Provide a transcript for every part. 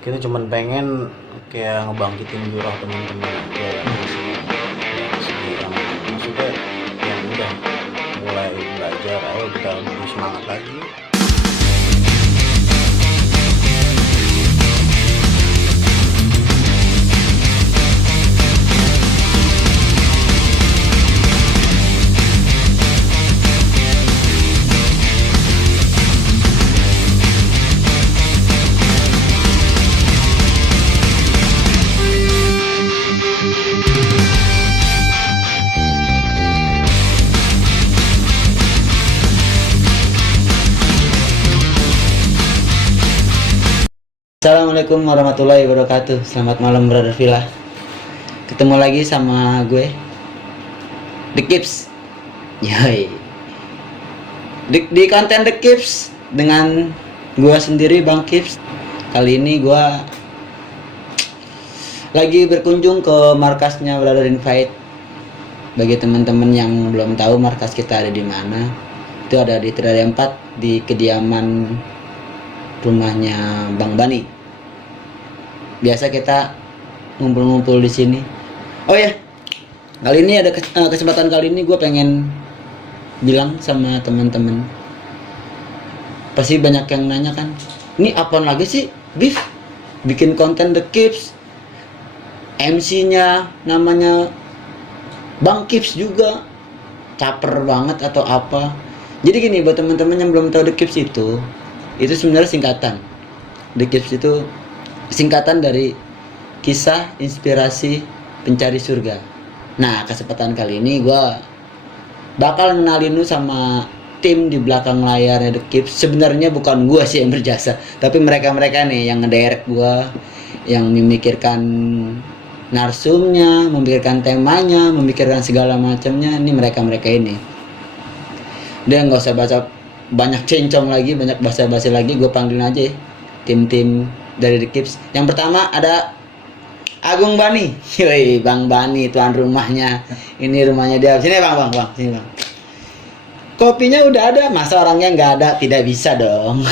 Kita cuman pengen kayak ngebangkitin gairah teman-teman aja yang yang maksudnya yang udah mulai belajar, ayo kita lebih semangat lagi. Assalamualaikum warahmatullahi wabarakatuh. Selamat malam Brother Villa. Ketemu lagi sama gue The Kips. Yoi. Di konten The Kips dengan gue sendiri Bang Kips. Kali ini gue lagi berkunjung ke markasnya Brother Invite. Bagi teman-teman yang belum tahu markas kita ada di mana, itu ada di Tridaya 4 di kediaman rumahnya Bang Bani. Biasa kita ngumpul-ngumpul di sini. Oh ya, kali ini ada kesempatan kali ini gue pengen bilang sama teman-teman. Pasti banyak yang nanya kan, ini apaan lagi sih, Bif? Bikin konten The Kips, MC-nya namanya Bang Kips juga, caper banget atau apa? Jadi gini, buat teman-teman yang belum tahu The Kips itu sebenarnya singkatan. The Kips itu singkatan dari Kisah Inspirasi Pencari Surga. Nah, kesempatan kali ini gue bakal kenalin lu sama tim di belakang layarnya The Kips. Sebenarnya bukan gue sih yang berjasa, tapi mereka-mereka nih yang ngedirect gue, yang memikirkan narsumnya, memikirkan temanya, memikirkan segala macamnya. Ini mereka-mereka ini. Dia nggak usah baca banyak cincong lagi, banyak basa-basi lagi, gue panggilin aja ya, tim-tim dari The Kips. Yang pertama ada Agung Bani. Yoi, Bang Bani, tuan rumahnya. Ini rumahnya dia. Sini bang, sini bang. Kopinya udah ada, masa orangnya nggak ada? Tidak bisa dong.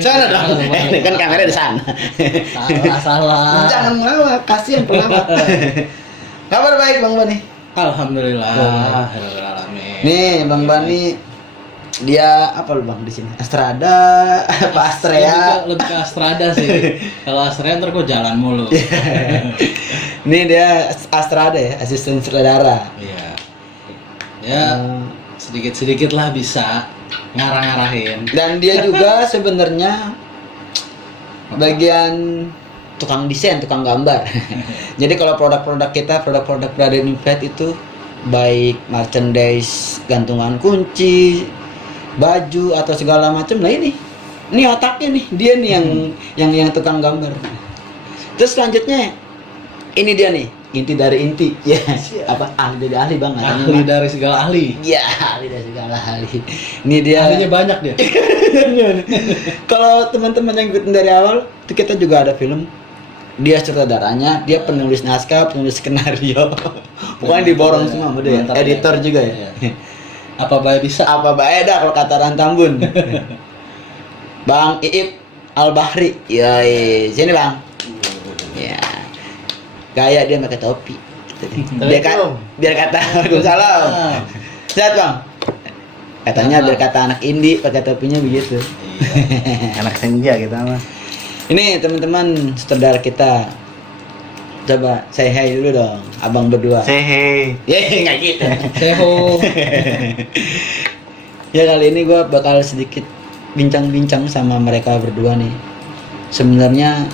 Sana dong. Ini kan kamera di sana. Salah. Jangan ngelawak, kasihan pelawak. Kabar baik Bang Bani? Alhamdulillah. Nih Bang Bani, dia apa lu Bang di sini? Astrada apa Astrea? Lebih ke Astrada sih. Kalau Astrea ntar kok jalan mulu. Ini dia Astrada ya, asisten sutradara. Iya. Ya sedikit-sedikit lah bisa ngarah-ngarahin. Dan dia juga sebenarnya bagian tukang desain, tukang gambar. Jadi kalau produk-produk kita, produk-produk Brother Invite itu baik merchandise, gantungan kunci, baju atau segala macam. Nah ini otaknya nih, dia nih yang tukang gambar. Terus selanjutnya ini dia nih, inti dari inti ya. Apa ahli dari ahli Bang? Ahli dari segala ahli. Ya, ahli dari segala ahli. Ini dia. Ahlinya banyak dia. Kalau teman-teman yang ikutin dari awal, itu kita juga ada film. Dia sutradaranya, dia penulis naskah, penulis skenario. Pokoknya diborong semua sama dia. Editor juga ya. Apa baik bisa? Apa baik dah kalau kata Rantambun. Bang Iip Al-Bahri. Yoi, sini Bang. Ya. Gaya dia pakai topi. Biar kata Waalaikumsalam. Sehat Bang. Katanya biar kata anak indie pakai topinya begitu. Anak senja kita mah. Ini teman-teman sutradara kita. Coba say hi dulu dong, abang berdua. Say hey. Nggak gitu. Seho. Ya kali ini gue bakal sedikit bincang-bincang sama mereka berdua nih. Sebenarnya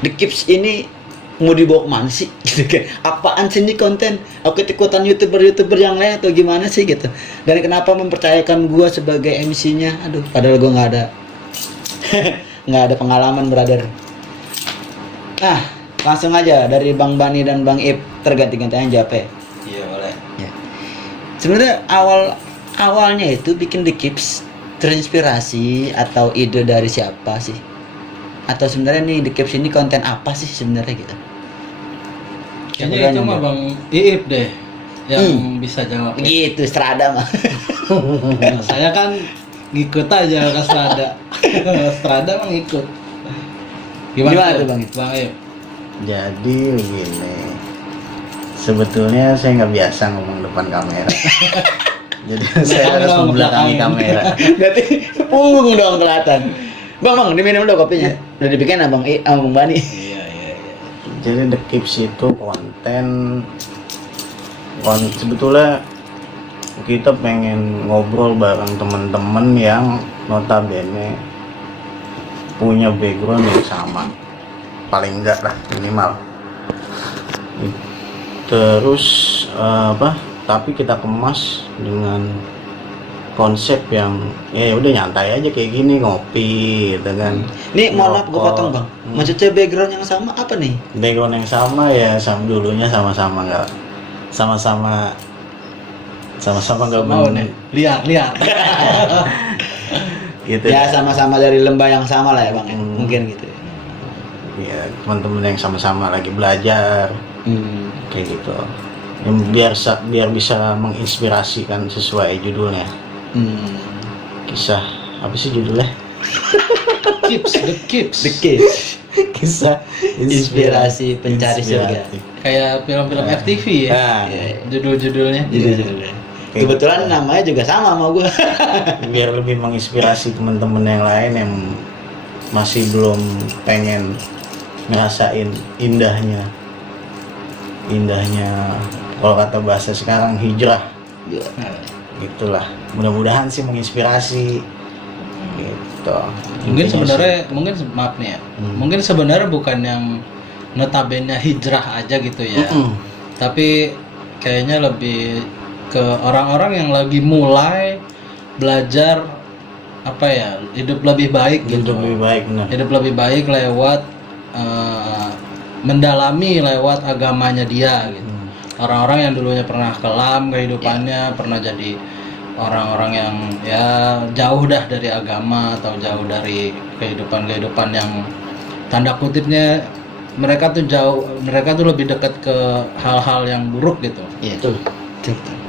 The Kips ini mau dibawa kemana sih? Gitu kan? Apaan sih ini konten? Aku ikutan youtuber yang lain atau gimana sih gitu? Dan kenapa mempercayakan gue sebagai MC-nya? Aduh, padahal gue nggak ada pengalaman brother. Nah, langsung aja dari Bang Bani dan Bang Ip, terganti-gantian jawab ya. Iya boleh. Ya. Sebenarnya awalnya itu bikin The Kips terinspirasi atau ide dari siapa sih? Atau sebenarnya nih The Kips ini konten apa sih sebenarnya gitu? Kayaknya itu mah Bang Iip deh yang bisa jawab. Gitu, Strada mah. Saya kan ngikut aja ke Strada. Strada emang ngikut. Gimana tuh, Bang? Bang Ip? Jadi begini, sebetulnya saya nggak biasa ngomong depan kamera. Jadi saya harus membelakangi kamera. Berarti punggung dong kelihatan. Bang, diminum dong kopinya. Udah dibikin Abang Bang Bani. Iya. Jadi The Kips itu sebetulnya kita pengen ngobrol bareng teman-teman yang notabene punya background yang sama, paling enggak lah minimal. Terus tapi kita kemas dengan konsep yang ya udah nyantai aja kayak gini, ngopi gitu kan. Nih mohon maaf gue Ngerokok. potong, Bang. Maksudnya background yang sama apa nih? Background yang sama ya, dulunya sama-sama nggak sama-sama nggak Mau nih, liar. gitu Ya sama-sama dari lembah yang sama lah ya, Bang. Ya. Mungkin gitu. ya, teman-teman yang sama-sama lagi belajar kayak gitu. Biar bisa menginspirasikan sesuai judulnya. Kisah apa sih judulnya? The Kips. The Kids. Kisah Inspirasi pencari surga. Kayak film-film FTV ya. Nah, Judul-judulnya. Judul-judulnya. Kayak Kebetulan gitu. namanya juga sama sama gue. Biar lebih menginspirasi teman-teman yang lain yang masih belum pengen ngerasain indahnya kalau kata bahasa sekarang hijrah. Gitulah, mudah-mudahan sih menginspirasi gitu. Mungkin Intinya sebenarnya sih. maaf nih ya. Mungkin sebenarnya bukan yang notabene hijrah aja gitu ya. Tapi kayaknya lebih ke orang-orang yang lagi mulai belajar apa ya, hidup lebih baik gitu. Hidup lebih baik, benar. Hidup lebih baik lewat mendalami lewat agamanya dia gitu. Orang-orang yang dulunya pernah kelam kehidupannya, pernah jadi orang-orang yang ya jauh dah dari agama atau jauh dari kehidupan yang tanda kutipnya mereka tuh lebih dekat ke hal-hal yang buruk gitu. Iya. Betul.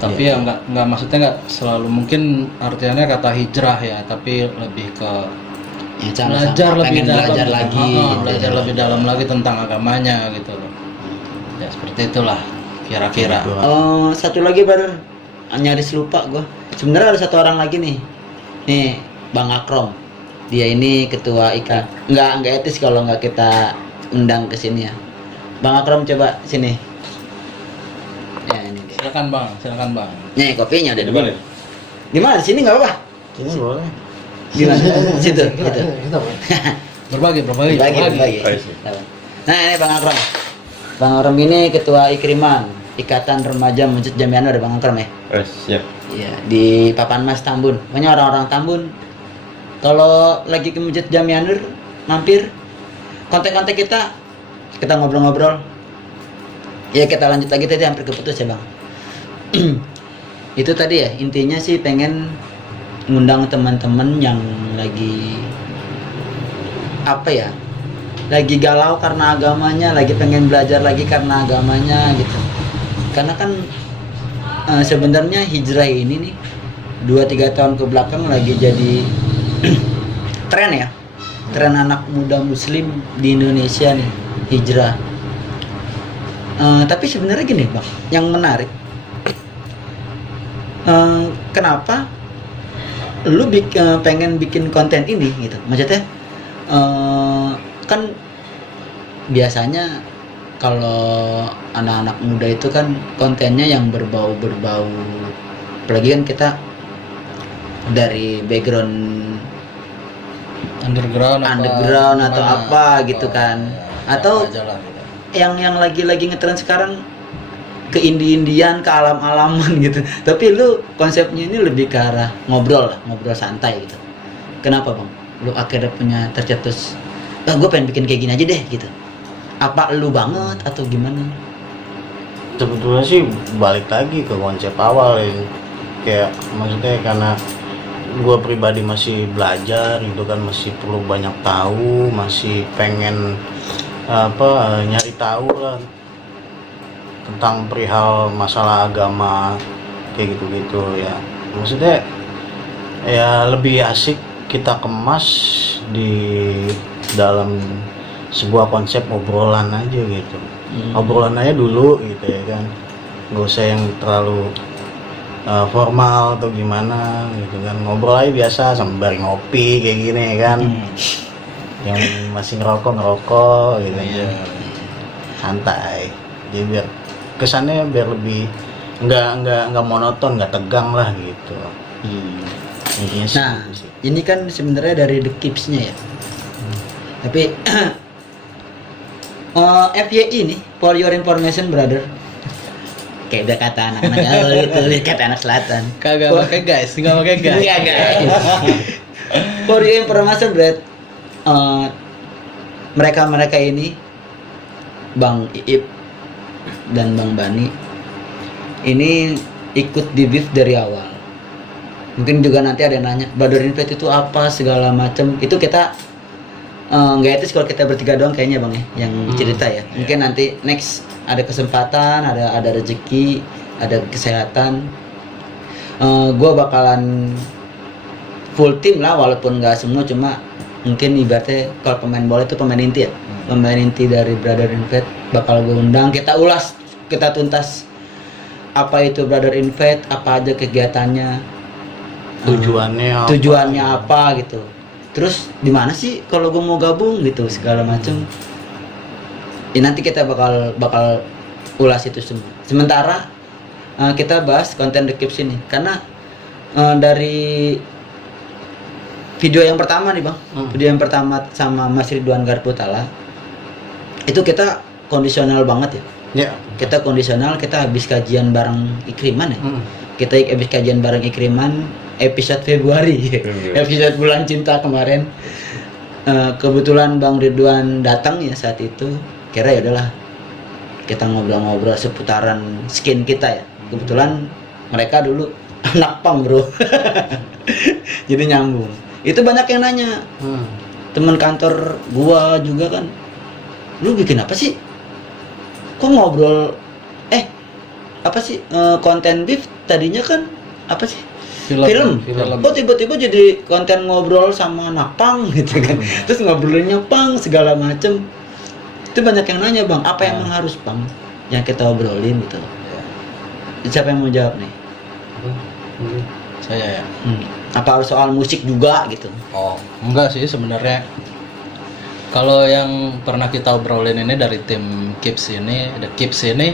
Tapi ya nggak maksudnya nggak selalu, mungkin artiannya kata hijrah ya, tapi lebih ke belajar lebih dalam, belajar lagi, belajar lebih dalam lagi tentang agamanya gitu loh. Ya seperti itulah kira-kira. Satu lagi baru nyaris lupa gue. Sebenarnya ada satu orang lagi nih Bang Akrom. Dia ini ketua IKA. Nggak etis kalau nggak kita undang ke sini ya. Bang Akrom coba sini. Ya ini dia. Silakan bang. Nih kopinya udah dulu. Gimana di sini nggak apa-apa? Ini boleh. Gimana? Situ. Berbagi. Bagi. Nah ini Bang Akrom. Bang Akrom ini ketua Ikriman, Ikatan Remaja Masjid Jamianur, Bang Akrom ya. Siap. Iya, di Papan Mas Tambun. Pokoknya orang-orang Tambun kalau lagi ke Masjid Jamianur mampir, kontak-kontak kita ngobrol-ngobrol. Ya kita lanjut lagi, tadi hampir keputus ya Bang. Itu tadi ya, intinya sih pengen ngundang teman-teman yang lagi apa ya, lagi galau karena agamanya, lagi pengen belajar lagi karena agamanya gitu. Karena kan sebenarnya hijrah ini nih 2-3 tahun ke belakang lagi jadi tren ya, tren anak muda muslim di Indonesia nih, hijrah. Tapi sebenarnya gini Bang, yang menarik, kenapa lu pengen bikin konten ini gitu? Maksudnya kan biasanya kalau anak-anak muda itu kan kontennya yang berbau, apalagi kan kita dari background underground atau apa gitu kan, atau aja lah, gitu. yang lagi ngetren sekarang ke indie-indian, ke alam-alaman gitu. Tapi lu konsepnya ini lebih ke arah ngobrol santai gitu. Kenapa Bang? Lu akhirnya punya tercetus, gue pengen bikin kayak gini aja deh gitu. Apa lu banget atau gimana? Sebetulnya sih balik lagi ke konsep awal ya. Kayak maksudnya karena gue pribadi masih belajar gitu kan, masih perlu banyak tahu, masih pengen nyari tahu lah tentang perihal masalah agama kayak gitu ya. Maksudnya ya lebih asik kita kemas di dalam sebuah konsep obrolan aja gitu. Obrolan aja dulu gitu ya kan, nggak usah yang terlalu formal atau gimana gitu kan, ngobrol aja biasa sambil ngopi kayak gini ya kan. Yang masih ngerokok gitu ya, santai, jadi biar kesannya biar lebih nggak monoton, nggak tegang lah gitu. Intinya sih Nah, gitu sih. ini kan sebenarnya dari The Kips-nya ya. Tapi FYI nih, for your information brother. Kayak udah kata anak-anak gaul gitu, kata anak selatan. Kagak pakai guys, nggak pakai guys. Iya guys. For your information Brad, mereka ini Bang Iip dan Bang Bani ini ikut di beef dari awal. Mungkin juga nanti ada yang nanya Brother Invade itu apa segala macam. Itu kita nggak etis kalau kita bertiga doang kayaknya Bang ya yang cerita ya. Mungkin nanti next ada kesempatan, ada rezeki, ada kesehatan. Gua bakalan full tim lah, walaupun nggak semua, cuma mungkin ibaratnya kalau pemain bola itu pemain inti ya. Pemain inti dari Brother Invade bakal gue undang, kita ulas, kita tuntas apa itu Brother Invade, apa aja kegiatannya, tujuannya apa gitu. Terus di mana sih kalau gue mau gabung gitu segala macam. Ya nanti kita bakal ulas itu semua. Sementara kita bahas konten The Kips ini karena dari video yang pertama nih Bang, video yang pertama sama Mas Ridwan Garputala itu kita kondisional banget ya. Ya. Kita kondisional, kita habis kajian bareng Ikriman ya. Kita habis kajian bareng Ikriman episode Februari, episode bulan cinta kemarin. Kebetulan Bang Ridwan datang ya saat itu. Kira ya udahlah kita ngobrol-ngobrol seputaran skin kita ya. Kebetulan mereka dulu anak pang bro, jadi nyambung. Itu banyak yang nanya, teman kantor gua juga kan, lu bikin apa sih? Kok ngobrol? Apa sih konten beef tadinya kan apa sih? Film. Kok tiba-tiba jadi konten ngobrol sama anak pang gitu kan? Terus ngobrolinnya pang segala macem. Itu banyak yang nanya Bang, apa yang emang harus Bang yang kita obrolin gitu. Siapa yang mau jawab nih? Saya ya. Apa harus soal musik juga gitu? Oh, enggak sih sebenarnya. Kalau yang pernah kita obrolin ini dari tim Kips ini, The Kips ini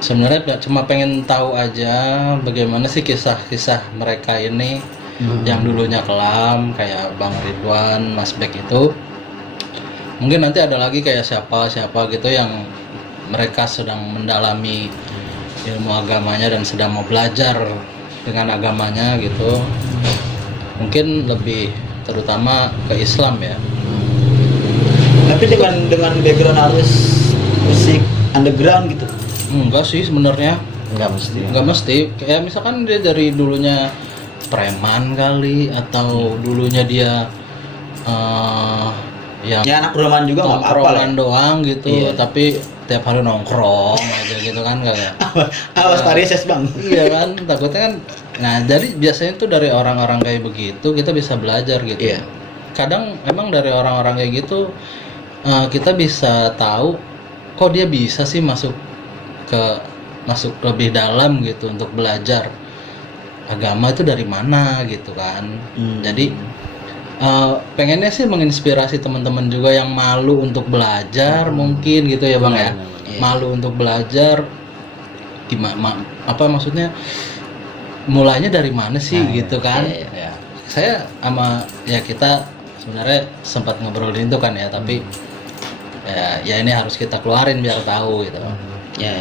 sebenarnya cuma pengen tahu aja bagaimana sih kisah-kisah mereka ini yang dulunya kelam kayak Bang Ridwan, Mas Bek itu. Mungkin nanti ada lagi kayak siapa gitu yang mereka sedang mendalami ilmu agamanya dan sedang mau belajar dengan agamanya gitu. Mungkin lebih terutama ke Islam ya. Tapi dengan background harus musik underground gitu. Enggak sih sebenarnya. Enggak mesti. Kayak misalkan dia dari dulunya preman kali atau dulunya dia yang Ya anak rumahan juga nggak apa-apa lah. nongkrongan doang gitu, Iya. tapi tiap hari nongkrong aja gitu kan kagak. Awas Parises Bang. Iya kan, takutnya kan. Nah, jadi biasanya tuh dari orang-orang kayak begitu kita bisa belajar gitu. Iya. Kadang emang dari orang-orang kayak gitu kita bisa tahu kok dia bisa sih masuk lebih dalam gitu untuk belajar agama itu dari mana gitu kan. Jadi pengennya sih menginspirasi teman-teman juga yang malu untuk belajar mungkin gitu ya Bang ya. Malu untuk belajar gimana apa maksudnya mulainya dari mana sih gitu kan. Ya. Saya sama ya kita sebenarnya sempat ngobrolin itu kan ya, tapi ya ini harus kita keluarin biar tahu gitu. Ya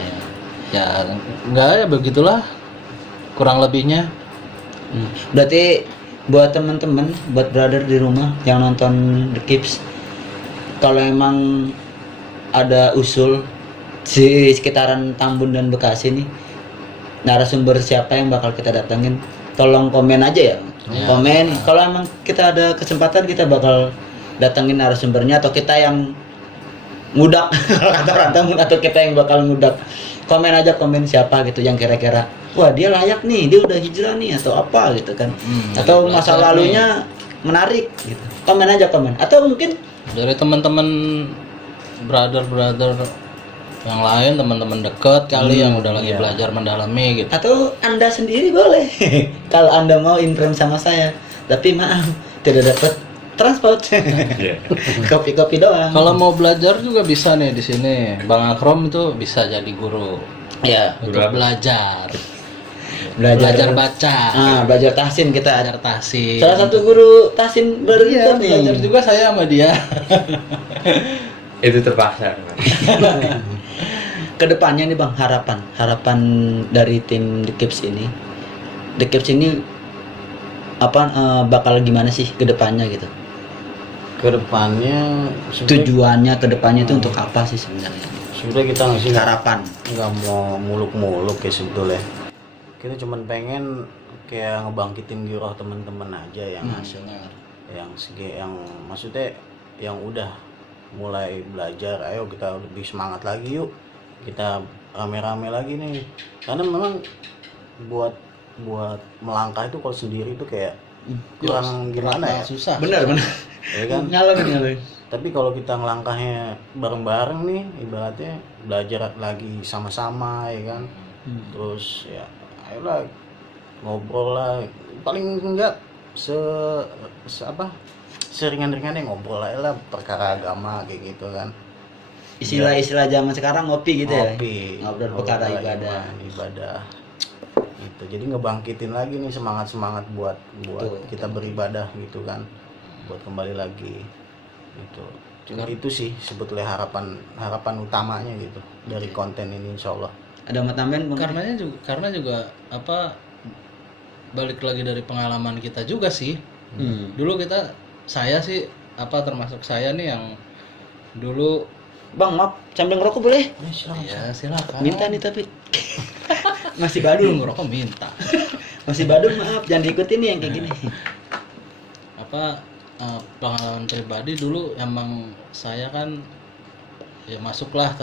enggak ya begitulah kurang lebihnya. Berarti buat teman-teman, buat brother di rumah yang nonton The Kips, kalau emang ada usul di sekitaran Tambun dan Bekasi nih, narasumber siapa yang bakal kita datangin, tolong komen aja ya. Komen. Kalau emang kita ada kesempatan kita bakal datangin narasumbernya, atau kita yang ngudak kata orang Tambun, atau kita yang bakal ngudak. Komen aja, komen siapa gitu yang kira-kira wah dia layak nih, dia udah hijrah nih atau apa gitu kan. Atau dari masa belajar lalunya menarik gitu. Komen aja komen. Atau mungkin dari teman-teman brother yang lain, teman-teman dekat kali yang udah lagi belajar mendalami gitu. atau Anda sendiri boleh. Kalau Anda mau imprem sama saya. Tapi maaf, tidak dapat transport. Kopi-kopi doang. Kalau mau belajar juga bisa nih di sini. Bang Akrom itu bisa jadi guru. Ya, Untuk belajar belajar baca, belajar tahsin kita. belajar tahsin. Salah satu guru tahsin baru Iya, nih. belajar juga saya sama dia. Itu terpaksa. Kedepannya nih Bang, harapan dari tim The Kips ini. The Kips ini bakal gimana sih kedepannya gitu? Kedepannya Tujuannya kedepannya itu untuk apa sih sebenarnya? sebenarnya kita nggak sih Harapan. nggak mau muluk-muluk ya sebetulnya. Kita cuman pengen kayak ngebangkitin giroh teman-teman aja yang yang maksudnya yang udah mulai belajar. Ayo kita lebih semangat lagi yuk, kita rame-rame lagi nih, karena memang buat melangkah itu kalau sendiri itu kayak kurang gimana ya, Susah. Benar. ya kan. Nyalain. Tapi kalau kita ngelangkahnya bareng-bareng nih, ibaratnya belajar lagi sama-sama ya kan. Terus ya ayolah ngobrol lah, paling enggak seringan-ringannya ngobrol lah perkara agama kayak gitu kan. Istilah zaman sekarang ngopi gitu ya. Ngopi, Ngobrol perkara ibadah. Gitu. Jadi ngebangkitin lagi nih semangat buat Betul. kita beribadah gitu kan, buat kembali lagi gitu. Cuma itu sih sebetulnya harapan utamanya gitu dari konten ini, insya Allah. Ada mau tambahin Bang? Karena juga apa, balik lagi dari pengalaman kita juga sih. Dulu saya sih termasuk saya nih yang dulu. Bang, maaf, sambil ngerokok boleh? Ya silakan. Minta nih tapi masih badung. Ngerokok minta. Masih badung, maaf, jangan diikutin nih yang kayak gini. Pengalaman pribadi dulu emang saya kan ya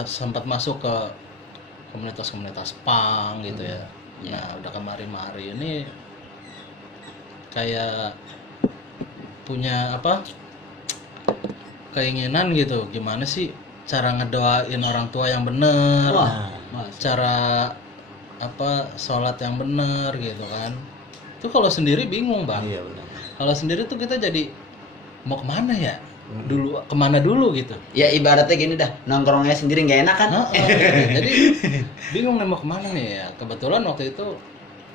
sempat masuk ke komunitas punk gitu ya. Nah udah kemari-mari ini kayak punya keinginan gitu, gimana sih cara ngedoain orang tua yang bener, cara sholat yang bener gitu kan. Itu kalau sendiri bingung Bang. Iya benar. Kalau sendiri tuh kita jadi mau kemana ya? Kemana dulu gitu. Ya ibaratnya gini dah, nongkrongnya sendiri nggak enak kan? Jadi bingung nih mau kemana nih ya. Kebetulan waktu itu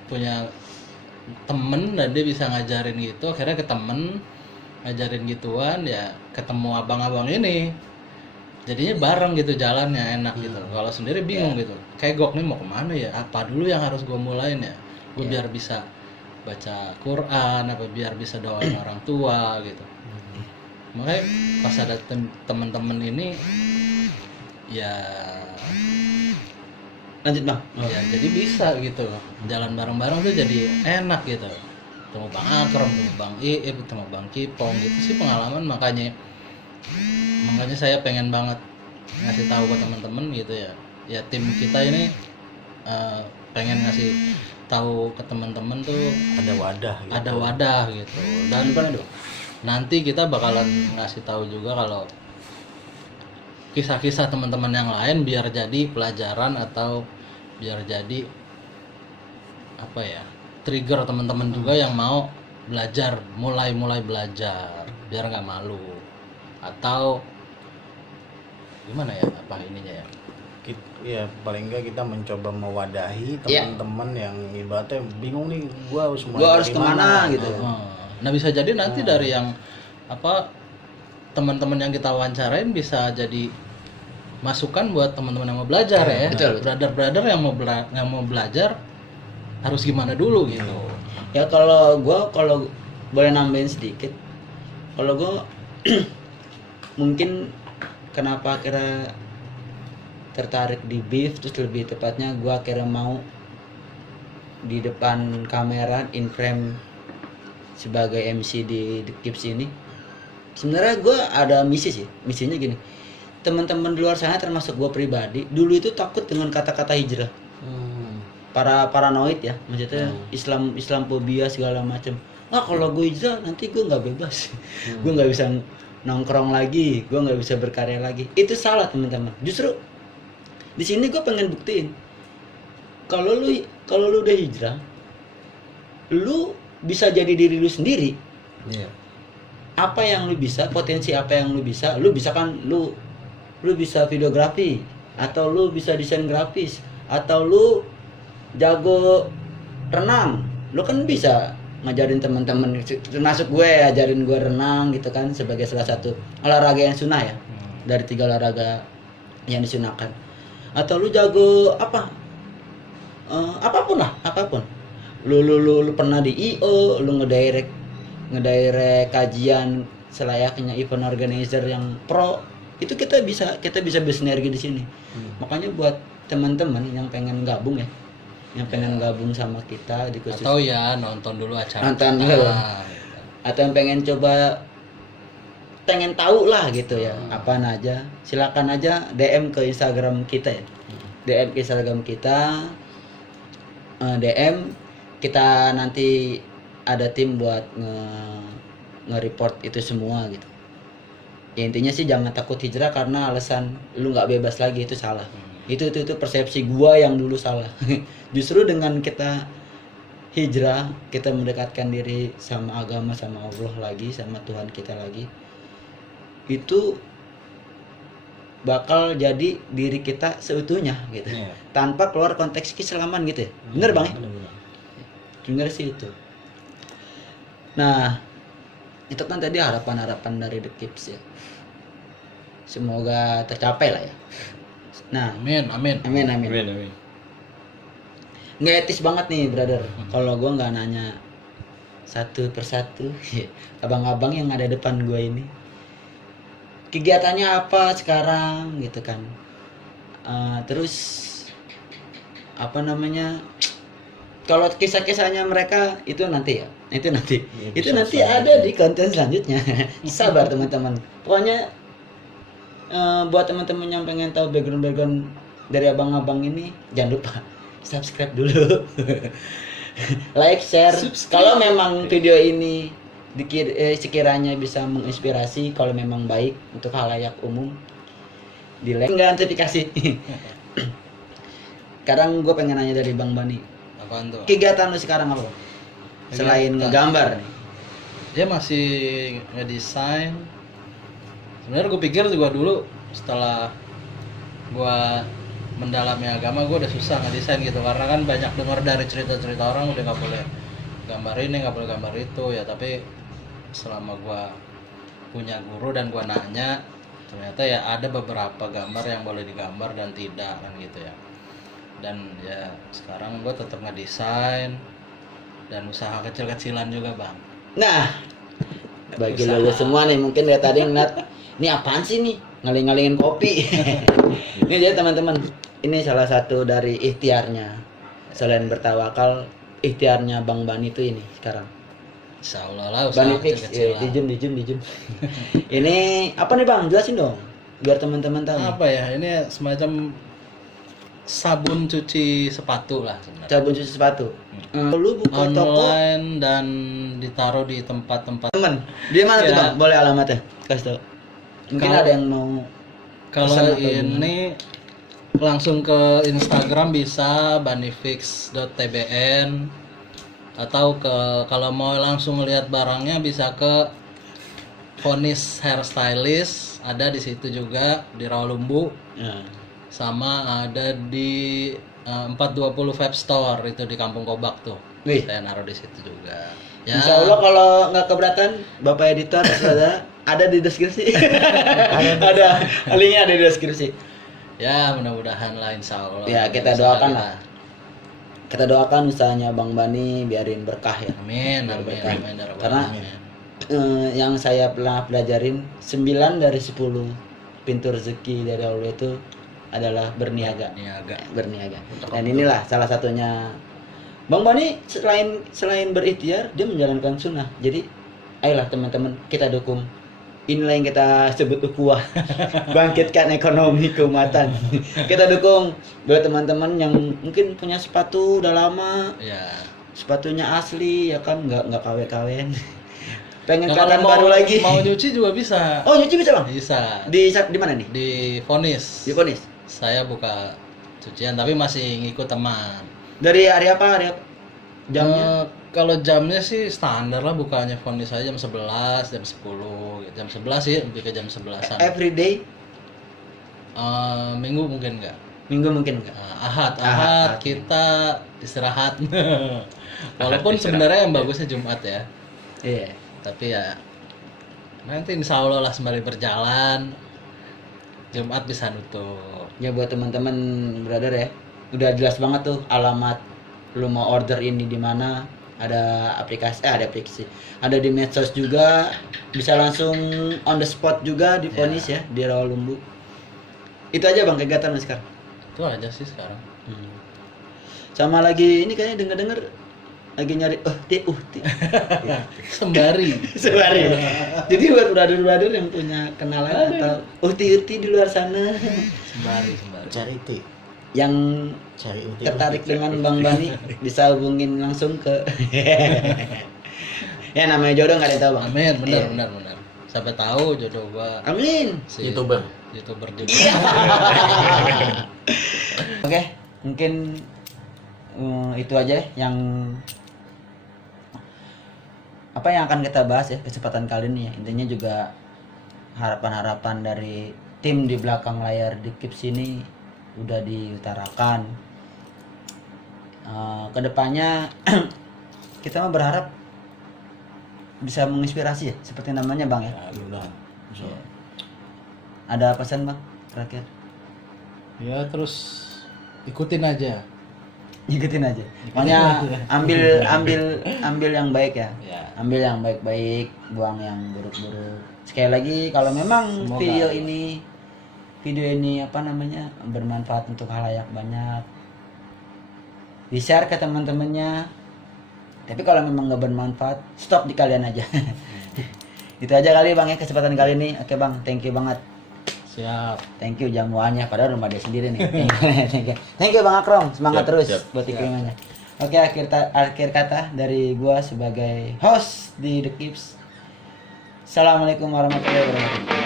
punya temen dan dia bisa ngajarin gitu. Akhirnya ke temen ngajarin gituan, ya ketemu abang-abang ini. Jadinya bareng gitu jalannya enak gitu. Kalau sendiri bingung gitu. Kayak gok nih mau kemana ya? Apa dulu yang harus gue mulain ya? Gue biar bisa baca Quran, apa biar bisa doain orang tua gitu. Makanya pas ada teman-teman ini ya Lanjut Bang. ya jadi bisa gitu jalan bareng-bareng tuh jadi enak gitu, ketemu Bang Akrom, ketemu Bang Iip, ketemu Bang Kipong gitu sih pengalaman. Makanya saya pengen banget ngasih tahu ke teman-teman gitu ya tim kita ini pengen ngasih tahu ke teman-teman tuh ada wadah gitu. Dan nanti kita bakalan ngasih tahu juga kalau kisah-kisah teman-teman yang lain biar jadi pelajaran atau biar jadi trigger teman-teman juga yang mau belajar, mulai belajar biar nggak malu atau gimana ya ininya ya. Ya paling enggak kita mencoba mewadahi teman-teman yang ibaratnya bingung nih, gua harus kemana gitu. Nah bisa jadi nanti dari yang teman-teman yang kita wawancarain bisa jadi masukan buat teman-teman yang mau belajar ya. Betul. Brother-brother yang mau belajar harus gimana dulu gitu. Ya kalau boleh nambahin sedikit, kalau gue mungkin kenapa akhirnya tertarik di beef, terus lebih tepatnya gue akhirnya mau di depan kamera in frame sebagai MC di The Kips ini. Sebenarnya gue ada misinya gini, teman-teman di luar sana termasuk gue pribadi dulu itu takut dengan kata-kata hijrah. paranoid ya, maksudnya Islamfobia segala macam. Kalau gue hijrah nanti gue nggak bebas, gue nggak bisa nongkrong lagi, gue nggak bisa berkarya lagi. Itu salah teman-teman. Justru di sini gue pengen buktiin kalau lu udah hijrah, lu bisa jadi diri lu sendiri. Iya. Apa yang lu bisa, potensi apa yang lu bisa kan lu bisa videografi, atau lu bisa desain grafis, atau lu jago renang, lu kan bisa ngajarin teman-teman, termasuk gue ajarin gue renang gitu kan, sebagai salah satu olahraga yang sunnah ya, dari 3 olahraga yang disunahkan. Atau lu jago apa, apapun lu pernah di IO, lu ngedirect kajian selayaknya event organizer yang pro, itu kita bisa bersinergi di sini. Makanya buat teman-teman yang pengen gabung ya, yang pengen gabung sama kita di khusus, Atau ya nonton dulu acara nonton kita. dulu. Atau yang pengen tahu lah gitu ya, apaan aja, silakan aja DM ke Instagram kita ya. DM ke Instagram kita, DM kita, nanti ada tim buat nge-report itu semua gitu. Ya, intinya sih jangan takut hijrah karena alasan lu nggak bebas lagi, itu salah. Itu persepsi gua yang dulu salah. Justru dengan kita hijrah, kita mendekatkan diri sama agama, sama Allah lagi, sama Tuhan kita lagi, itu bakal jadi diri kita seutuhnya gitu, tanpa keluar konteks keislaman gitu ya. Bener bang ya? Bener sih itu. Nah, itu kan tadi harapan-harapan dari The Kips ya. Semoga tercapai lah ya. Nah, Amin. Nggak etis banget nih brother, kalau gue nggak nanya satu persatu abang-abang yang ada depan gue ini kegiatannya apa sekarang gitu kan. Terus apa namanya, kalau kisah-kisahnya mereka itu nanti ya, itu nanti ada di konten selanjutnya. Sabar teman-teman, pokoknya buat teman-teman yang pengen tahu background dari abang-abang ini, jangan lupa subscribe dulu. Like, share. Kalau memang video ini sekiranya bisa menginspirasi, kalau memang baik untuk halayak umum, di like, nggak notifikasi. Sekarang gue pengen nanya dari Bang Bani, Apaan tuh? kegiatan lu sekarang apa? Selain ngegambar nih. Dia masih ngedesain. Sebenarnya gue pikir juga dulu setelah gue mendalami agama, gue udah susah ngedesain gitu, karena kan banyak dengar dari cerita-cerita orang udah nggak boleh gambar ini, nggak boleh gambar itu ya. Tapi selama gue punya guru dan gue nanya, ternyata ya ada beberapa gambar yang boleh digambar dan tidak kan gitu ya. Dan ya sekarang gue tetap ngedesain dan usaha kecil-kecilan juga bang. Nah, bagi lo semua nih mungkin dari tadi ngeliat, ini apaan sih nih, ngaling-ngalingin kopi. Ini jadi teman-teman, ini salah satu dari ikhtiarnya. Selain bertawakal, ikhtiarnya Bang Bani itu ini sekarang. Insyaallah lah usaha Bani fix, kecil-kecilan. dijum. Ini apa nih Bang? Jelasin dong, biar teman-teman tahu. Apa ya? Ini semacam sabun cuci sepatu lah sebenarnya. Sabun cuci sepatu. Lu buka toko Online dan ditaruh di tempat-tempat. teman. Dia mana tuh Ya. Bang? Boleh alamatnya? Kasih tau. Mungkin Kalau- ada yang mau Kalau pesan atau ini langsung ke Instagram bisa banifix.tbn, atau kalau mau langsung lihat barangnya bisa ke Fonis Hairstylist, ada di situ juga di Rawalumbu, Ya. sama ada di 420 Vape Store itu di Kampung Kobak tuh. Wih. Saya naruh di situ juga. Ya. Insya Allah kalau nggak keberatan, Bapak Editor saudara, ada di deskripsi. Ada linknya, ada di deskripsi. Ya mudah-mudahan lah insya Allah. Ya, kita doakan lah. Kita doakan usahanya Bang Bani biarin berkah ya. Amin, amin, Berkah. amin, ya Rabbal Karena Alamin. yang saya pernah pelajarin, 9 dari 10 pintu rezeki dari Allah itu adalah berniaga. Niaga. Dan inilah salah satunya Bang Bani, selain berikhtiar, dia menjalankan sunnah. Jadi ayolah teman-teman, kita dukung inilah yang kita sebut ukhuwah. Bangkitkan ekonomi keumatan. Kita dukung buat teman-teman yang mungkin punya sepatu udah lama, Ya. sepatunya asli ya kan, nggak KW-KW. Pengen Nah, kelihatan kalau baru lagi. Mau nyuci juga bisa. Oh, nyuci bisa, Bang? Bisa. Di mana nih? Di Vonis. Di Vonis. Saya buka cucian tapi masih ngikut teman. Dari hari apa? Jamnya? Kalau jamnya sih standar lah, bukanya Vonis aja jam 11, jam 10, jam 11 sih, lebih ke jam 11-an. Every day? Minggu mungkin enggak. Minggu mungkin enggak? Ahad kita istirahat. Walaupun sebenarnya yang bagusnya Jumat ya. Iya. Tapi ya nanti insya Allah lah sembari berjalan Jumat bisa nutup. Ya buat teman-teman brother ya, udah jelas banget tuh alamat lu mau order ini di mana. Ada aplikasi, ada di medsos juga, bisa langsung on the spot juga di Vonis ya, di Rawalumbu. Itu aja Bang kegiatan lu sekarang. Itu aja sih sekarang. Sama lagi ini kayaknya denger lagi nyari uhti. Sembari. Jadi buat brother-brother yang punya kenalan atau uhti di luar sana Sembari. Cari ti. yang Cari uti. tertarik dengan Bang Bani bisa hubungin langsung ke ya namanya jodoh nggak ada yang tahu Bang. Amin, Iya. benar. Sampai tahu jodoh gua Amin. si YouTuber. YouTuber juga. Oke, mungkin itu aja yang yang akan kita bahas ya kesempatan kali ini ya. Intinya juga harapan-harapan dari tim di belakang layar di Kips ini udah diutarakan. Kedepannya kita mah berharap bisa menginspirasi ya, seperti namanya Bang ya. Udah. Ada pesan Bang terakhir? Ya terus ikutin aja. Ikutin aja. Makanya ambil yang baik ya. Ya. Ambil yang baik-baik, buang yang buruk-buruk. Sekali lagi kalau memang Semoga. video ini bermanfaat untuk halayak banyak, di-share ke teman-temannya. Tapi kalau memang nggak bermanfaat, stop di kalian aja. Itu aja kali Bang ya kesempatan kali ini. Oke Bang, thank you banget. Siap. Thank you jamuannya, padahal rumah dia sendiri nih. Thank you Bang Akrom, semangat Siap, terus siap. buat iklimnya. Oke, akhir kata dari gua sebagai host di The Kips. Assalamualaikum warahmatullahi wabarakatuh.